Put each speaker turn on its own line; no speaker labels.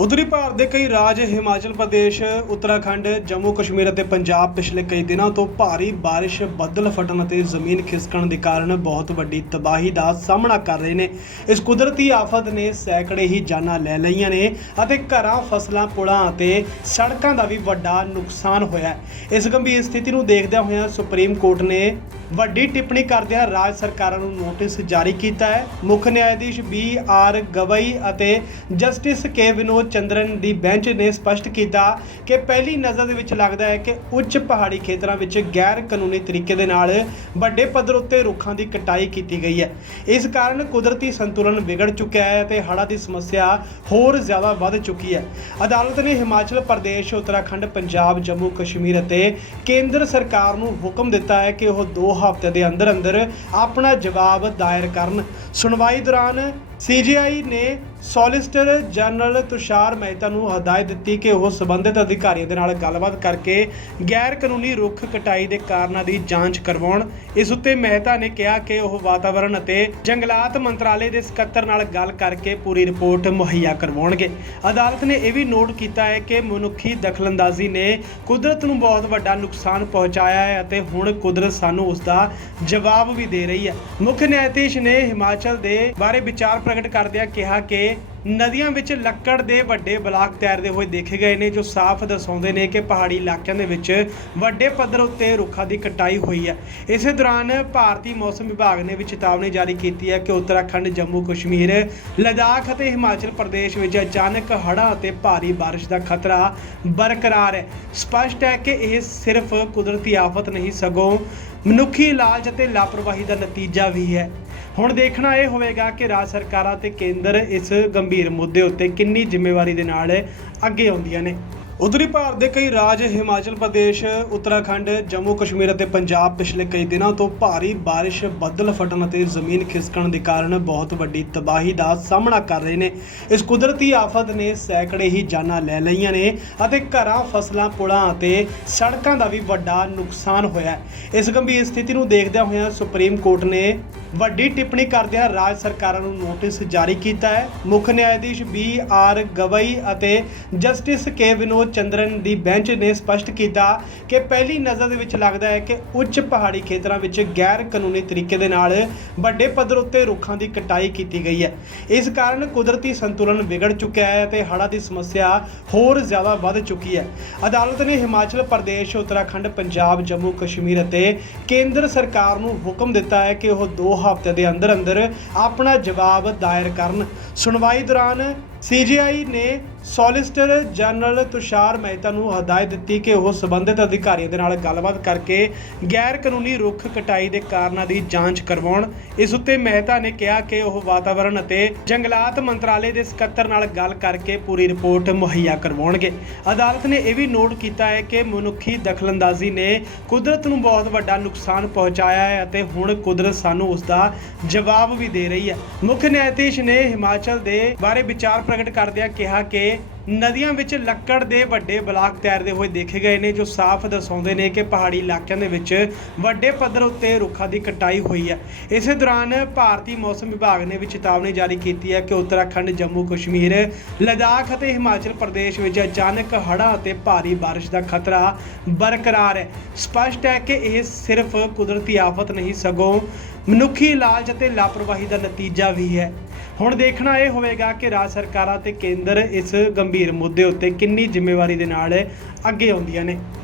ਉਤਰੀ ਭਾਰਤ ਦੇ ਕਈ ਰਾਜ ਹਿਮਾਚਲ ਪ੍ਰਦੇਸ਼, ਉੱਤਰਾਖੰਡ, ਜੰਮੂ ਕਸ਼ਮੀਰ ਅਤੇ ਪੰਜਾਬ ਪਿਛਲੇ ਕਈ ਦਿਨਾਂ ਤੋਂ ਭਾਰੀ ਬਾਰਿਸ਼, ਬੱਦਲ ਫਟਣ ਅਤੇ ਜ਼ਮੀਨ ਖਿਸਕਣ ਦੇ ਕਾਰਨ ਬਹੁਤ ਵੱਡੀ ਤਬਾਹੀ ਦਾ ਸਾਹਮਣਾ ਕਰ ਰਹੇ ਨੇ। ਇਸ ਕੁਦਰਤੀ ਆਫਤ ਨੇ ਸੈਂਕੜੇ ਹੀ ਜਾਨਾਂ ਲੈ ਲਈਆਂ ਨੇ ਅਤੇ ਘਰਾਂ, ਫਸਲਾਂ, ਪੁਲਾਂ ਅਤੇ ਸੜਕਾਂ ਦਾ ਵੀ ਵੱਡਾ ਨੁਕਸਾਨ ਹੋਇਆ ਇਸ ਗੰਭੀਰ ਸਥਿਤੀ ਨੂੰ ਦੇਖਦਿਆਂ ਹੋਇਆਂ ਸੁਪਰੀਮ ਕੋਰਟ ਨੇ ਵੱਡੀ ਟਿੱਪਣੀ ਕਰਦਿਆਂ ਰਾਜ ਸਰਕਾਰਾਂ ਨੂੰ ਨੋਟਿਸ ਜਾਰੀ ਕੀਤਾ ਹੈ। ਮੁੱਖ ਨਿਆਇਧੀਸ਼ ਬੀ ਆਰ ਗਵਈ ਅਤੇ ਜਸਟਿਸ ਕੇ ਵਿਨੋਦ ਚੰਦਰਨ ਦੀ ਬੈਂਚ ਨੇ ਸਪਸ਼ਟ ਕੀਤਾ ਕਿ ਪਹਿਲੀ ਨਜ਼ਰ ਦੇ ਵਿੱਚ ਲੱਗਦਾ ਹੈ ਕਿ ਉੱਚ ਪਹਾੜੀ ਖੇਤਰਾਂ ਵਿੱਚ ਗੈਰ ਕਾਨੂੰਨੀ ਤਰੀਕੇ ਦੇ ਨਾਲ ਵੱਡੇ ਪੱਧਰ ਉੱਤੇ ਰੁੱਖਾਂ ਦੀ ਕਟਾਈ ਕੀਤੀ ਗਈ ਹੈ। ਇਸ ਕਾਰਨ ਕੁਦਰਤੀ ਸੰਤੁਲਨ ਵਿਗੜ ਚੁੱਕਿਆ ਹੈ ਅਤੇ ਹੜ੍ਹਾਂ ਦੀ ਸਮੱਸਿਆ ਹੋਰ ਜ਼ਿਆਦਾ ਵੱਧ ਚੁੱਕੀ ਹੈ। ਅਦਾਲਤ ਨੇ ਹਿਮਾਚਲ ਪ੍ਰਦੇਸ਼, ਉੱਤਰਾਖੰਡ, ਪੰਜਾਬ, ਜੰਮੂ, ਕਸ਼ਮੀਰ ਅਤੇ ਕੇਂਦਰ ਸਰਕਾਰ ਨੂੰ ਹੁਕਮ ਦਿੱਤਾ ਹੈ ਕਿ ਉਹ 2 ਹਫ਼ਤੇ ਦੇ ਅੰਦਰ ਅੰਦਰ ਆਪਣਾ ਜਵਾਬ ਦਾਇਰ ਕਰਨ। ਸੁਣਵਾਈ ਦੌਰਾਨ ਸੀਜੀਆਈ ਨੇ ਸੋਲਿਸਟਰ ਜਨਰਲ ਤੁਸ਼ਾਰ ਮਹਿਤਾ ਨੂੰ ਹਦਾਇਤ ਦਿੱਤੀ ਕਿ ਉਹ ਸਬੰਧਿਤ ਅਧਿਕਾਰੀਆਂ ਦੇ ਨਾਲ ਗੱਲਬਾਤ ਕਰਕੇ ਗੈਰ ਕਾਨੂੰਨੀ ਰੁੱਖ ਕਟਾਈ ਦੇ ਕਾਰਨਾਂ ਦੀ ਜਾਂਚ ਕਰਵਾਉਣ। ਇਸ ਉੱਤੇ ਮਹਿਤਾ ਨੇ ਕਿਹਾ ਕਿ ਉਹ ਵਾਤਾਵਰਣ ਅਤੇ ਜੰਗਲਾਤ ਮੰਤਰਾਲੇ ਦੇ ਸਕੱਤਰ ਨਾਲ ਗੱਲ ਕਰਕੇ ਪੂਰੀ ਰਿਪੋਰਟ ਮੁਹੱਈਆ ਕਰਵਾਉਣਗੇ। ਅਦਾਲਤ ਨੇ ਇਹ ਵੀ ਨੋਟ ਕੀਤਾ ਹੈ ਕਿ ਮਨੁੱਖੀ ਦਖਲਅੰਦਾਜ਼ੀ ਨੇ ਕੁਦਰਤ ਨੂੰ ਬਹੁਤ ਵੱਡਾ ਨੁਕਸਾਨ ਪਹੁੰਚਾਇਆ ਹੈ ਅਤੇ ਹੁਣ ਕੁਦਰਤ ਸਾਨੂੰ ਉਸ ਦਾ ਜਵਾਬ ਵੀ ਦੇ ਰਹੀ ਹੈ। ਮੁੱਖ ਨਿਆਇਧੀਸ਼ ਨੇ ਹਿਮਾਚਲ ਦੇ ਬਾਰੇ ਵਿਚਾਰ ਪ੍ਰਗਟ ਕਰਦਿਆਂ ਕਿਹਾ ਕਿ ਨਦੀਆਂ ਵਿੱਚ ਲੱਕੜ ਦੇ ਵੱਡੇ ਬਲਾਕ ਤੈਰਦੇ ਹੋਏ ਦੇਖੇ ਗਏ ਨੇ, ਜੋ ਸਾਫ਼ ਦਰਸਾਉਂਦੇ ਨੇ ਕਿ ਪਹਾੜੀ ਇਲਾਕਿਆਂ ਦੇ ਵਿੱਚ ਵੱਡੇ ਪੱਧਰ ਉੱਤੇ ਰੁੱਖਾਂ ਦੀ ਕਟਾਈ ਹੋਈ ਹੈ। ਇਸੇ ਦੌਰਾਨ ਭਾਰਤੀ ਮੌਸਮ ਵਿਭਾਗ ਨੇ ਵੀ ਚੇਤਾਵਨੀ ਜਾਰੀ ਕੀਤੀ ਹੈ ਕਿ ਉੱਤਰਾਖੰਡ, ਜੰਮੂ, ਕਸ਼ਮੀਰ, ਲਦਾਖ ਅਤੇ ਹਿਮਾਚਲ ਪ੍ਰਦੇਸ਼ ਵਿੱਚ ਅਚਾਨਕ ਹੜ੍ਹਾਂ ਅਤੇ ਭਾਰੀ ਬਾਰਿਸ਼ ਦਾ ਖਤਰਾ ਬਰਕਰਾਰ ਹੈ। ਸਪਸ਼ਟ ਹੈ ਕਿ ਇਹ ਸਿਰਫ ਕੁਦਰਤੀ ਆਫਤ ਨਹੀਂ, ਸਗੋਂ ਮਨੁੱਖੀ ਇਲਾਜ ਅਤੇ ਲਾਪਰਵਾਹੀ ਦਾ ਨਤੀਜਾ ਵੀ ਹੈ। ਹੁਣ ਦੇਖਣਾ ਇਹ ਹੋਵੇਗਾ ਕਿ ਰਾਜ ਸਰਕਾਰਾਂ ਤੇ ਕੇਂਦਰ ਇਸ ਗੰਭੀਰ ਮੁੱਦੇ ਉੱਤੇ ਕਿੰਨੀ ਜ਼ਿੰਮੇਵਾਰੀ ਦੇ ਨਾਲ ਅੱਗੇ ਆਉਂਦੀਆਂ ਨੇ। ਉਤਰੀ ਭਾਰਤ ਦੇ ਕਈ ਰਾਜ, ਹਿਮਾਚਲ ਪ੍ਰਦੇਸ਼, ਉੱਤਰਾਖੰਡ, ਜੰਮੂ ਕਸ਼ਮੀਰ ਅਤੇ ਪੰਜਾਬ ਪਿਛਲੇ ਕਈ ਦਿਨਾਂ ਤੋਂ ਭਾਰੀ ਬਾਰਿਸ਼, ਬੱਦਲ ਫਟਣ ਅਤੇ ਜ਼ਮੀਨ ਖਿਸਕਣ ਦੇ ਕਾਰਨ ਬਹੁਤ ਵੱਡੀ ਤਬਾਹੀ ਦਾ ਸਾਹਮਣਾ ਕਰ ਰਹੇ ਨੇ। ਇਸ ਕੁਦਰਤੀ ਆਫਤ ਨੇ ਸੈਂਕੜੇ ਹੀ ਜਾਨਾਂ ਲੈ ਲਈਆਂ ਨੇ ਅਤੇ ਘਰਾਂ, ਫਸਲਾਂ, ਪੁਲਾਂ ਅਤੇ ਸੜਕਾਂ ਦਾ ਵੀ ਵੱਡਾ ਨੁਕਸਾਨ ਹੋਇਆ ਹੈ। ਇਸ ਗੰਭੀਰ ਸਥਿਤੀ ਨੂੰ ਦੇਖਦਿਆਂ ਹੋਇਆਂ ਸੁਪਰੀਮ ਕੋਰਟ ਨੇ ਵੱਡੀ ਟਿੱਪਣੀ ਕਰਦਿਆਂ ਰਾਜ ਸਰਕਾਰਾਂ ਨੂੰ ਨੋਟਿਸ ਜਾਰੀ ਕੀਤਾ ਹੈ। ਮੁੱਖ ਨਿਆਇਧੀਸ਼ ਬੀ ਆਰ ਗਵਈ ਅਤੇ ਜਸਟਿਸ ਕੇ ਵਿਨੋਦ ਚੰਦਰਨ ਦੀ ਬੈਂਚ ਨੇ ਸਪਸ਼ਟ ਕੀਤਾ ਕਿ ਪਹਿਲੀ ਨਜ਼ਰ ਦੇ ਵਿੱਚ ਲੱਗਦਾ ਹੈ ਕਿ ਉੱਚ ਪਹਾੜੀ ਖੇਤਰਾਂ ਵਿੱਚ ਗੈਰ ਕਾਨੂੰਨੀ ਤਰੀਕੇ ਦੇ ਨਾਲ ਵੱਡੇ ਪੱਧਰ ਉੱਤੇ ਰੁੱਖਾਂ ਦੀ ਕਟਾਈ ਕੀਤੀ ਗਈ ਹੈ। ਇਸ ਕਾਰਨ ਕੁਦਰਤੀ ਸੰਤੁਲਨ ਵਿਗੜ ਚੁੱਕਿਆ ਹੈ ਅਤੇ ਹੜ੍ਹਾਂ ਦੀ ਸਮੱਸਿਆ ਹੋਰ ਜ਼ਿਆਦਾ ਵੱਧ ਚੁੱਕੀ ਹੈ। ਅਦਾਲਤ ਨੇ ਹਿਮਾਚਲ ਪ੍ਰਦੇਸ਼, ਉੱਤਰਾਖੰਡ, ਪੰਜਾਬ, ਜੰਮੂ, ਕਸ਼ਮੀਰ ਅਤੇ ਕੇਂਦਰ ਸਰਕਾਰ ਨੂੰ ਹੁਕਮ ਦਿੱਤਾ ਹੈ ਕਿ ਉਹ 2 ਹਫ਼ਤੇ ਦੇ ਅੰਦਰ ਅੰਦਰ ਆਪਣਾ ਜਵਾਬ ਦਾਇਰ ਕਰਨ। ਸੁਣਵਾਈ ਦੌਰਾਨ ਸੀਜੀਆਈ ਨੇ ਸੋਲਿਸਟਰ ਜਨਰਲ ਤੁਸ਼ਾਰ ਮਹਿਤਾ ਨੂੰ ਹਦਾਇਤ ਦਿੱਤੀ ਕਿ ਉਹ ਸਬੰਧਿਤ ਅਧਿਕਾਰੀਆਂ ਦੇ ਨਾਲ ਗੱਲਬਾਤ ਕਰਕੇ ਗੈਰ ਕਾਨੂੰਨੀ ਰੁੱਖ ਕਟਾਈ ਦੇ ਕਾਰਨਾਂ ਦੀ ਜਾਂਚ ਕਰਵਾਉਣ। ਇਸ ਉੱਤੇ ਮਹਿਤਾ ਨੇ ਕਿਹਾ ਕਿ ਉਹ ਵਾਤਾਵਰਣ ਅਤੇ ਜੰਗਲਾਤ ਮੰਤਰਾਲੇ ਦੇ ਸਕੱਤਰ ਨਾਲ ਗੱਲ ਕਰਕੇ ਪੂਰੀ ਰਿਪੋਰਟ ਮੁਹੱਈਆ ਕਰਵਾਉਣਗੇ। ਅਦਾਲਤ ਨੇ ਇਹ ਵੀ ਨੋਟ ਕੀਤਾ ਹੈ ਕਿ ਮਨੁੱਖੀ ਦਖਲਅੰਦਾਜ਼ੀ ਨੇ ਕੁਦਰਤ ਨੂੰ ਬਹੁਤ ਵੱਡਾ ਨੁਕਸਾਨ ਪਹੁੰਚਾਇਆ ਹੈ ਅਤੇ ਹੁਣ ਕੁਦਰਤ ਸਾਨੂੰ ਉਸ ਦਾ ਜਵਾਬ ਵੀ ਦੇ ਰਹੀ ਹੈ। ਮੁੱਖ ਨਿਆਇਧੀਸ਼ ਨੇ ਹਿਮਾਚਲ ਦੇ ਬਾਰੇ ਵਿਚਾਰ ਪ੍ਰਗਟ ਕਰਦਿਆਂ ਕਿਹਾ ਕਿ ਨਦੀਆਂ ਵਿੱਚ ਲੱਕੜ ਦੇ ਵੱਡੇ ਬਲਾਕ ਤੈਰਦੇ ਹੋਏ ਦੇਖੇ ਗਏ ਨੇ, ਜੋ ਸਾਫ਼ ਦਰਸਾਉਂਦੇ ਨੇ ਕਿ ਪਹਾੜੀ ਇਲਾਕਿਆਂ ਦੇ ਵਿੱਚ ਵੱਡੇ ਪੱਧਰ ਉੱਤੇ ਰੁੱਖਾਂ ਦੀ ਕਟਾਈ ਹੋਈ ਹੈ। ਇਸੇ ਦੌਰਾਨ ਭਾਰਤੀ ਮੌਸਮ ਵਿਭਾਗ ਨੇ ਵੀ ਚੇਤਾਵਨੀ ਜਾਰੀ ਕੀਤੀ ਹੈ ਕਿ ਉੱਤਰਾਖੰਡ, ਜੰਮੂ, ਕਸ਼ਮੀਰ, ਲਦਾਖ ਅਤੇ ਹਿਮਾਚਲ ਪ੍ਰਦੇਸ਼ ਵਿੱਚ ਅਚਾਨਕ ਹੜ੍ਹਾਂ ਅਤੇ ਭਾਰੀ ਬਾਰਿਸ਼ ਦਾ ਖਤਰਾ ਬਰਕਰਾਰ ਹੈ। ਸਪਸ਼ਟ ਹੈ ਕਿ ਇਹ ਸਿਰਫ ਕੁਦਰਤੀ ਆਫਤ ਨਹੀਂ, ਸਗੋਂ ਮਨੁੱਖੀ ਇਲਾਜ ਅਤੇ ਲਾਪਰਵਾਹੀ ਦਾ ਨਤੀਜਾ ਵੀ ਹੈ। ਹੁਣ ਦੇਖਣਾ ਇਹ ਹੋਵੇਗਾ ਕਿ ਰਾਜ ਸਰਕਾਰਾਂ ਤੇ ਕੇਂਦਰ ਇਸ ਗੰਭੀਰ ਮੁੱਦੇ ਉੱਤੇ ਕਿੰਨੀ ਜ਼ਿੰਮੇਵਾਰੀ ਦੇ ਨਾਲ ਅੱਗੇ ਆਉਂਦੀਆਂ ਨੇ।